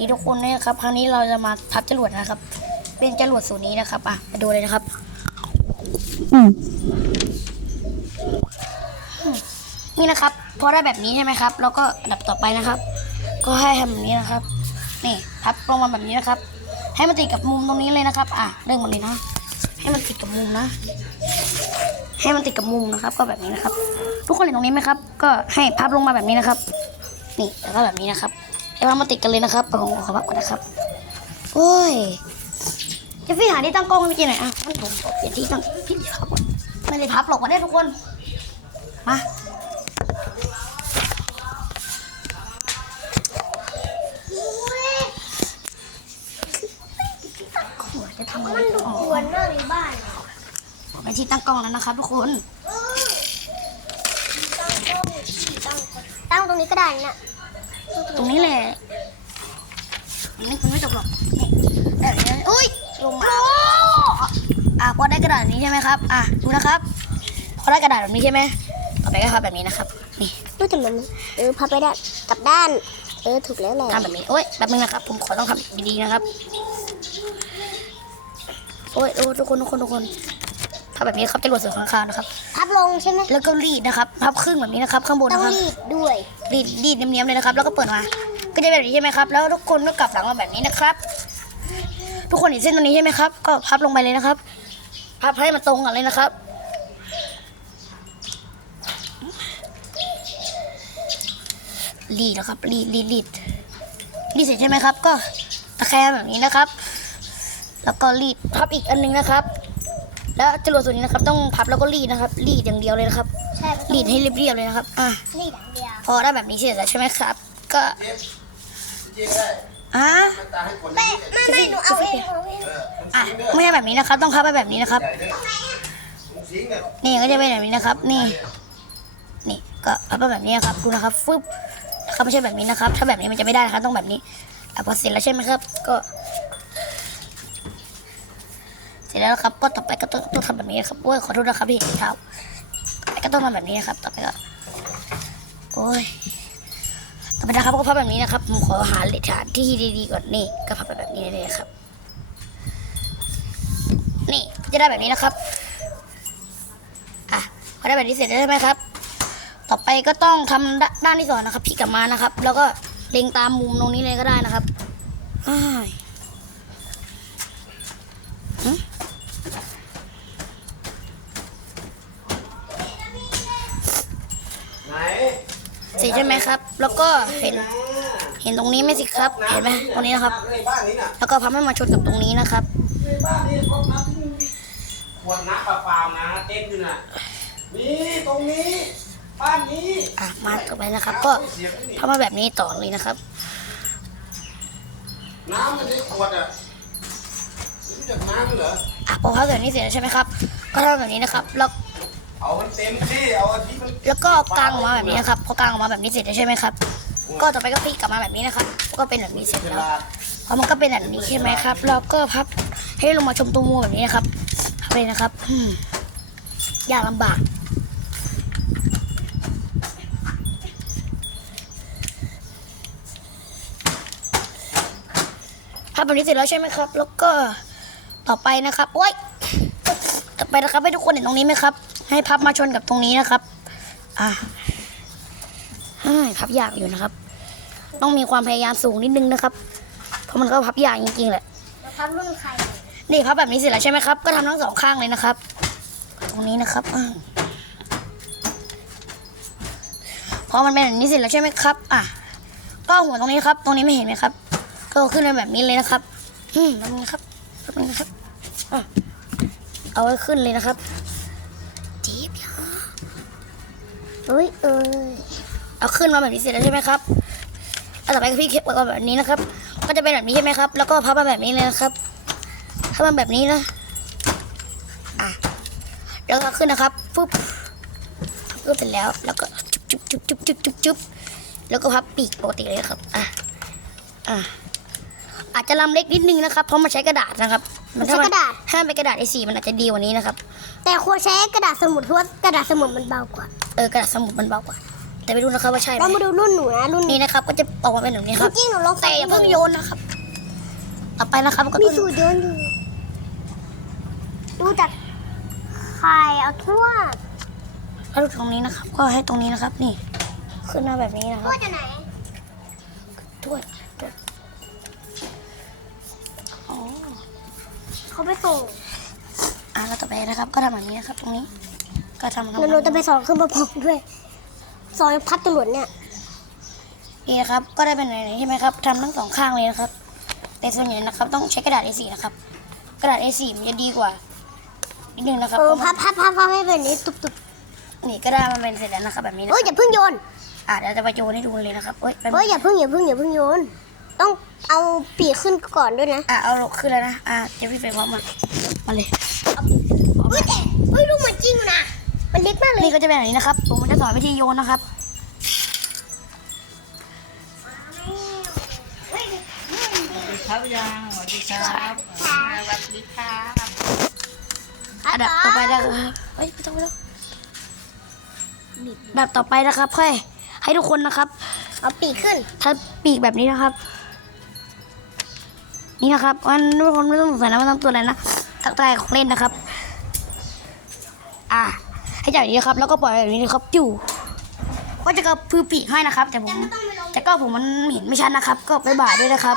ดีทุกคนนะครับครั้งนี้เราจะมาพับจรวดนะครับ เป็นจรวดสูตรนี้นะครับ อะมาดูเลยนะครับอืมนี่นะครับ พอได้แบบนี้ใช่ไหมครับ แล้วก็อันดับต่อไปนะครับ ก็ให้ทำแบบนี้นะครับ นี่พับลงมาแบบนี้นะครับ ให้มันติดกับมุมตรงนี้เลยนะครับ อะเรื่องหมดเลยนะ ให้มันติดกับมุมนะ ให้มันติดกับมุมนะครับ ก็แบบนี้นะครับ ทุกคนเห็นตรงนี้ไหมครับ ก็ให้พับลงมาแบบนี้นะครับ นี่แล้วก็แบบนี้นะครับ ให้มันมาติดกันเลยนะครับผมขอพับก่อนนะครับ โอ้ยเจะพี่หาที่ตั้งกล้องให้พี่หน่อยอะมันผมขอเปลี่ยนที่ตั้งพี่ครับก่อนไม่ได้พับหรอกมาได้ทุกคน มาหัวจะทำอะไรมันดุต่อกวนมากในบ้านผมไปที่ตั้งกล้องแล้วนะครับทุกคนตั้งกล้องที่ตั้งกล้องตั้งตรงนี้ก็ได้นะ ตรงนี้แหละมันไม่มันไม่จบหรอกนี่แบบนี้อุ้ยลงมาอะพอได้กระดาษนี้ใช่ไหมครับ อะดูนะครับ พอได้กระดาษแบบนี้ใช่ไหมต่อไปก็ทำแบบนี้นะครับ นี่รู้แต่มันเออพับไปได้กลับด้าน เออถูกแล้วแหละทำแบบนี้โอ้ยแบบนึงนะครับ ผมขอต้องทำดีๆนะครับโอ้ยโอ้ยทุกคนทุกคนทุกคน ทำแบบนี้ครับจะหลวดเสือข้างคาวนะครับ พับลงใช่ไหมแล้วก็รีดนะครับ พับครึ่งแบบนี้นะครับ ข้างบนต้องนะครับ รีดด้วย รีดรีดเนียมๆเลยนะครับ แล้วก็เปิดมา ก็จะเป็นแบบนี้ใช่ไหมครับ แล้วทุกคนก็กลับหลังมาแบบนี้นะครับ ทุกคนเห็นเส้นตรงนี้ใช่ไหมครับ ก็พับลงไปเลยนะครับ พับให้มันตรงกันเลยนะครับ รีดนะครับ รีดรีดรีดรีดเสร็จใช่ไหมครับ ก็ตะแคงแบบนี้นะครับ แล้วก็รีดพับอีกอันนึงนะครับ แล้วจรวดส่วนนี้นะครับ ต้องพับแล้วก็รีดนะครับ รีดอย่างเดียวเลยนะครับ ใช่ก็ต้องรีดให้เรียบๆเลยนะครับ อะรีดอย่างเดียว พอได้แบบนี้เสร็จแล้วใช่ไหมครับ ก็จริงได้อะมันตาให้คนไม่นี้ไม่ไม่หนูเอาเองเอาเองเออมันอะสิงเด้อไม่ใช่แบบนี้นะครับ ต้องพับไปแบบนี้นะครับใหญ่เด้อมันสิงเนี่ยนี่ก็จะเป็นแบบนี้นะครับ นี่ นี่ก็พับไปแบบนี้นะครับ ดูนะครับ ฟึบนะครับไม่ใช่แบบนี้นะครับ ถ้าแบบนี้มันจะไม่ได้นะครับ ต้องแบบนี้อะพอเสร็จแล้วใช่ไหมครับ ก็เส ร็จแล้วครับ ก็ต่อไปก็ต้องต้องทำแบบนี้ครับโอ้ยขอโทษนะครับที่เท้าต่อไปก็ต้องทำแบบนี้ครับ ต่อไปก็โอ้ยต่อไปนะครับก็พับแบบนี้นะครับผมขอหาเลขฐานที่ดีๆก่อนนี่ก็พับแบบนี้เลยนะครับ นี่จะได้แบบนี้นะครับอะพอได้แบบนี้เสร็จแล้วใช่ไหมครับ ต่อไปก็ต้องทำด้ด้านที่สองนะครับพลิกกลับมานะครับ แล้วก็เล็งตามมุมตรงนี้เลยก็ได้นะครับอ้ายหึ ไหน เสร็จใช่ไหมครับ แล้วก็เห็นเห็นตรงนี้ไหมสิครับ เห็นไหมตรงนี้นะครับในบ้านนี้น่ะแล้วก็พับให้มาชนกับตรงนี้นะครับในบ้านนี้เขาน้ำที่มีขวดน้ำเปล่าๆนะเต็มอยู่น่ะนี่ตรงนี้บ้านนี้อะมาต่อไปนะครับ ก็เสียงนี่พับมาแบบนี้ต่อเลยนะครับ น้ำมันในขวดอะรู้จักน้ำเหรออะพอพับแบบนี้เสร็จแล้วใช่ไหมครับ ก็ทำแบบนี้นะครับ แล้ว เอามันเต็มที่เอาอันที่มันแล้วก็กางออกมาแบบนี้นะครับพอกางออกมาแบบนี้เสร็จแล้วใช่ไหมครับ ก็ต่อไปก็พลิกกลับมาแบบนี้นะครับ ก็เป็นแบบนี้เสร็จเวแล้วลาพอมันก็เป็นแบบนี้ใช่ไหมครับแล้วก็พับให้ลงมาชมตัวมูแบบนี้นะครับพับเลยนะครับอืมยากลำบาก พับแบบนี้เสร็จแล้วใช่ไหมครับ แล้วก็ต่อไปนะครับโอ๊ยต่อไปนะครับให้ทุกคนเห็นตรงนี้ไหมครับ ให้พับมาชนกับตรงนี้นะครับ อะเฮ้ยพับยากอยู่นะครับ ต้องมีความพยายามสูงนิดนึงนะครับ เพราะมันก็พับยากจริงๆแหละแล้วพับรุ่นใครนี่พับแบบนี้เสร็จแล้วใช่ไหมครับ ก็ทำทั้งสองข้างเลยนะครับ ตรงนี้นะครับอ่าพอมันเป็นแบบนี้เสร็จแล้วใช่ไหมครับ อะ ก็เอาหัวตรงนี้ครับ ตรงนี้ไม่เห็นไหมครับ ก็เอาขึ้นไปแบบนี้เลยนะครับ อืมตรงนี้ครับตรงนี้นะครับ อะ เอาไว้ขึ้นเลยนะครับ เอ้ยเอ้ยเอาขึ้นมาแบบนี้เสร็จแล้วใช่ไหมครับแล้วต่อไปก็พี่เก็บไว้แบบนี้นะครับ ก็จะเป็นแบบนี้ใช่ไหมครับ แล้วก็พับมาแบบนี้เลยนะครับถ้ามันแบบนี้นะอะแล้วก็ขึ้นนะครับปุ๊บก็เสร็จแล้ว แล้วก็จุ๊บจุ๊บจุ๊บจุ๊บจุ๊บจุ๊บแล้วก็พับปีกปกติเลยครับอะอะอาจจะลำเล็กนิดนึงนะครับเพราะมันใช้กระดาษนะครับ มันใช้กระดาษถ้ามันเป็นกระดาษ A4 มันอาจจะดีกว่านี้นะครับ แต่ควรใช้กระดาษสมุดเพราะว่ากระดาษสมุดมันเบากว่า เออกระดาษสมุดมันเบากว่า แต่ไม่รู้นะครับว่าใช่ไหมเรามาดูรุ่นหนูนะรุ่นนี่นะครับ ก็จะออกมาเป็นแบบนี้ครับจริงๆหนูลองแต่อย่าเพิ่งโยนนะครับ ต่อไปนะครับก็มีต้องสูตรโยนอยู่ดูจากไข่เอาทั่วถ้าดูตรงนี้นะครับ ก็ให้ตรงนี้นะครับ นี่ ขึ้นมาแบบนี้นะครับทั่วจะไหนถ้วยถ้วยอ๋อเขาไปส่งอะแล้วต่อไปนะครับ ก็ทำแบบนี้นะครับ ตรงนี้ ก็ทำแล้วหนูจะไปสอนขึ้นมาพองด้วยสอนพัดตำรวจเนี่ยนี่นะครับ ก็ได้เป็นอย่างนี้ใช่ไหมครับทำทั้งสองข้างเลยนะครับ แต่ส่วนใหญ่นะครับ ต้องใช้กระดาษ A4 นะครับ กระดาษ A4 มันจะดีกว่านิดนึงนะครับเออพับพับพับพับให้เป็นอย่างนี้ตุบตุบนี่ก็ได้มาเป็นเสร็จแล้วนะครับแบบนี้นะเฮ้ยอย่าเพิ่งโยนอะเดี๋ยวจะไปโยนให้ดูเลยนะครับเอ้ยแป๊บนึเฮ้ยงอย่าเพิ่งอย่าเพิ่งอย่าเพิ่งโยนต้องเอาปีกขึ้นก่อนด้วยนะ อะเอาลงขึ้นแล้วนะ อะเดี๋ยวพี่เฟรมพร้อมมา มาเลยเฮ้ยแต่เฮ้ยดูเหมือนจริงอยู่นะ มันเล็กมากเลยนี่ก็จะเป็นแบบนี้นะครับ ผมจะสอนวิธีโยนนะครับ ครับยังสวัสดีครับสวัสดีครับอันดับต่อไปนะครับเฮ้ยไม่ต้องไม่ต้องอันดับต่อไปนะครับค่อยให้ทุกคนนะครับ เอาปีกขึ้นถ้าปีกแบบนี้นะครับ นี่นะครับมันทุกคนไม่ต้องสงสัยนะว่าต้องตัวอะไรนะตักแต่ของเล่นนะครับ อะ ให้จับอย่างนี้ครับ แล้วก็ปล่อยแบบนี้นะครับจู่ก็จะกระพือปีกให้นะครับ แต่ผมแต่ก็ผมมันเห็นไม่ชัดนะครับ ก็ไปบ่ายด้วยนะครับ